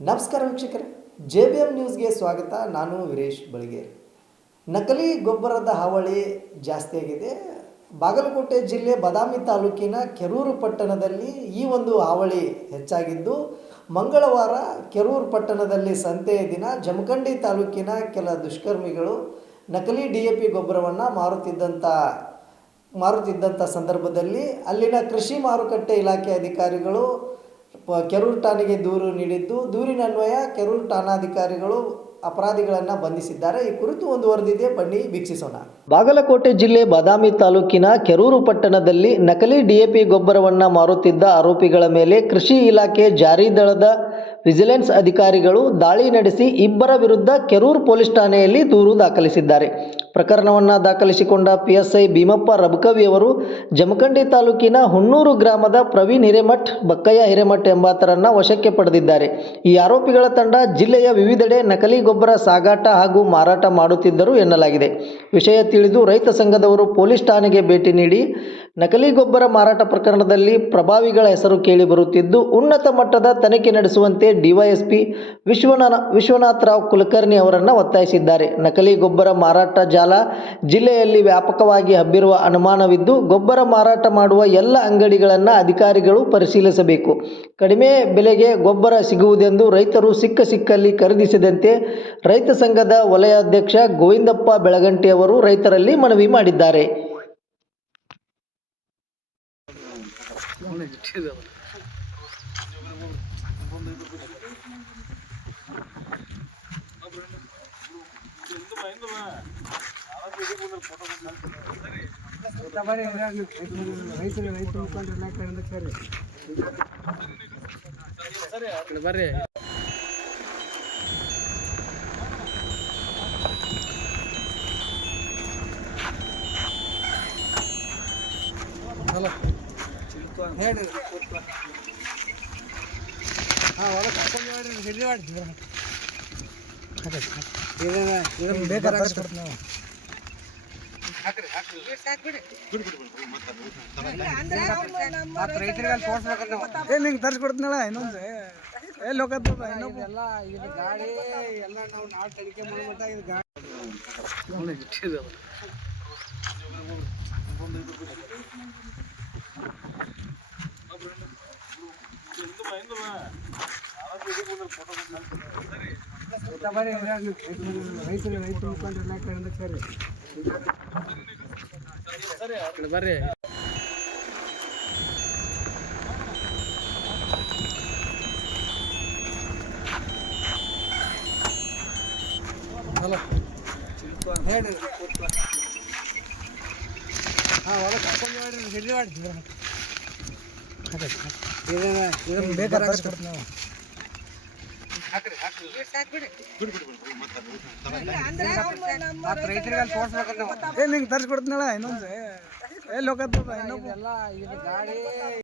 ನಮಸ್ಕಾರ ವೀಕ್ಷಕರೇ, J B M ನ್ಯೂಸ್ಗೆ ಸ್ವಾಗತ. ನಾನು ವೀರೇಶ್ ಬಳಗೇರಿ. ನಕಲಿ ಗೊಬ್ಬರದ ಹಾವಳಿ ಜಾಸ್ತಿಯಾಗಿದೆ ಬಾಗಲಕೋಟೆ ಜಿಲ್ಲೆ ಬದಾಮಿ ತಾಲೂಕಿನ ಕೆರೂರು ಪಟ್ಟಣದಲ್ಲಿ ಈ ಒಂದು ಹಾವಳಿ ಹೆಚ್ಚಾಗಿದ್ದು, ಮಂಗಳವಾರ ಕೆರೂರು ಪಟ್ಟಣದಲ್ಲಿ ಸಂತೆಯ ದಿನ ಜಮಖಂಡಿ ತಾಲೂಕಿನ ಕೆಲ ದುಷ್ಕರ್ಮಿಗಳು ನಕಲಿ ಡಿ ಎ ಪಿ ಗೊಬ್ಬರವನ್ನು ಮಾರುತ್ತಿದ್ದಂಥ ಮಾರುತ್ತಿದ್ದಂಥ ಸಂದರ್ಭದಲ್ಲಿ ಅಲ್ಲಿನ ಕೃಷಿ ಮಾರುಕಟ್ಟೆ ಇಲಾಖೆ ಅಧಿಕಾರಿಗಳು ಕೆರೂರು ಠಾಣೆಗೆ ದೂರು ನೀಡಿದ್ದು. ದೂರಿನನ್ವಯ ಕೆರೂರು ಠಾಣಾಧಿಕಾರಿಗಳು ಅಪರಾಧಿಗಳನ್ನು ಬಂಧಿಸಿದ್ದಾರೆ. ಈ ಕುರಿತು ಒಂದು ವರದಿದೆ, ಬನ್ನಿ ವೀಕ್ಷಿಸೋಣ. ಬಾಗಲಕೋಟೆ ಜಿಲ್ಲೆ ಬಾದಾಮಿ ತಾಲೂಕಿನ ಕೆರೂರು ಪಟ್ಟಣದಲ್ಲಿ ನಕಲಿ ಡಿಎಪಿ ಗೊಬ್ಬರವನ್ನು ಮಾರುತ್ತಿದ್ದ ಆರೋಪಿಗಳ ಮೇಲೆ ಕೃಷಿ ಇಲಾಖೆ ಜಾರಿ ದಳದ ವಿಜಿಲೆನ್ಸ್ ಅಧಿಕಾರಿಗಳು ದಾಳಿ ನಡೆಸಿ ಇಬ್ಬರ ವಿರುದ್ಧ ಕೆರೂರು ಪೊಲೀಸ್ ಠಾಣೆಯಲ್ಲಿ ದೂರು ದಾಖಲಿಸಿದ್ದಾರೆ. ಪ್ರಕರಣವನ್ನು ದಾಖಲಿಸಿಕೊಂಡ ಪಿಎಸ್ಐ ಭೀಮಪ್ಪ ರಬಕವಿ ಅವರು ಜಮಖಂಡಿ ತಾಲೂಕಿನ ಹುಣ್ಣೂರು ಗ್ರಾಮದ ಪ್ರವೀಣ್ ಹಿರೇಮಠ್, ಬಕ್ಕಯ್ಯ ಹಿರೇಮಠ್ ಎಂಬಾತರನ್ನು ವಶಕ್ಕೆ ಪಡೆದಿದ್ದಾರೆ. ಈ ಆರೋಪಿಗಳ ತಂಡ ಜಿಲ್ಲೆಯ ವಿವಿಧೆಡೆ ನಕಲಿ ಸಾಗಾಟ ಹಾಗೂ ಮಾರಾಟ ಮಾಡುತ್ತಿದ್ದರು ಎನ್ನಲಾಗಿದೆ. ವಿಷಯ ತಿಳಿದು ರೈತ ಸಂಘದವರು ಪೊಲೀಸ್ ಠಾಣೆಗೆ ಭೇಟಿ ನೀಡಿ, ನಕಲಿ ಗೊಬ್ಬರ ಮಾರಾಟ ಪ್ರಕರಣದಲ್ಲಿ ಪ್ರಭಾವಿಗಳ ಹೆಸರು ಕೇಳಿಬರುತ್ತಿದ್ದು ಉನ್ನತ ಮಟ್ಟದ ತನಿಖೆ ನಡೆಸುವಂತೆ ಡಿವೈಎಸ್ಪಿ ವಿಶ್ವನಾ ವಿಶ್ವನಾಥ್ ರಾವ್ ಕುಲಕರ್ಣಿ ಅವರನ್ನು ಒತ್ತಾಯಿಸಿದ್ದಾರೆ. ನಕಲಿ ಗೊಬ್ಬರ ಮಾರಾಟ ಜಾಲ ಜಿಲ್ಲೆಯಲ್ಲಿ ವ್ಯಾಪಕವಾಗಿ ಹಬ್ಬಿರುವ ಅನುಮಾನವಿದ್ದು, ಗೊಬ್ಬರ ಮಾರಾಟ ಮಾಡುವ ಎಲ್ಲ ಅಂಗಡಿಗಳನ್ನು ಅಧಿಕಾರಿಗಳು ಪರಿಶೀಲಿಸಬೇಕು. ಕಡಿಮೆ ಬೆಲೆಗೆ ಗೊಬ್ಬರ ಸಿಗುವುದೆಂದು ರೈತರು ಸಿಕ್ಕ ಸಿಕ್ಕಲ್ಲಿ ಖರೀದಿಸದಂತೆ ರೈತ ಸಂಘದ ವಲಯಾಧ್ಯಕ್ಷ ಗೋವಿಂದಪ್ಪ ಬೆಳಗಂಟಿ ಅವರು ರೈತರಲ್ಲಿ ಮನವಿ ಮಾಡಿದ್ದಾರೆ. ರೈತರು ಬರ್ರಿ ಹೇಳಿ. ಹಾಂ ಹೊರಗೆ ಕರ್ಕೊಂಡು ಹೇಳ್ರಿ ಹಿಡಿ ಮಾಡಿ ಇದನ್ನು ಬೇಕಾದ್ರೆ ನಾವು. ಏ ನಿಂಗೆ ತರಿಸ್ಕೊಡ್ತೀನಲ್ಲ ಇನ್ನೊಂದು. ಎಲ್ಲಿ ಹೋಗತ್ತದ ಇನ್ನೊಬ್ಬ ಎಲ್ಲ ಇದು ಗಾಡಿ ಎಲ್ಲ ನಾವು ನಾಳೆ ತನಿಖೆ ಮಟ್ಟ ಇದು ಗಾಡಿ. ಬರ್ರಿ ರೈತರು ರೈತ ಮುಖಂಡರೆಲ್ಲ ಕಡೆಯಿಂದ ಸೇರಿ ಬರ್ರಿ ಹಲೋ ಹೇಳಿ ಹಾಂ ಹೊರಗೆ ಕರ್ಕೊಂಡು ಹೇಳ್ರಿ ಹಿಡಿ ಮಾಡಿ ಇದನ್ನು ಬೇಕಾದ್ರೆ ನಾವು ಮತ್ತೆ ರೈತರಿಗೆ ಅಲ್ಲಿ ತೋರ್ಸ್ಬೇಕಂತ ನಾವು. ಏ ನಿಂಗೆ ತರಿಸ್ಕೊಡ್ತೀನಲ್ಲ ಇನ್ನೊಂದು.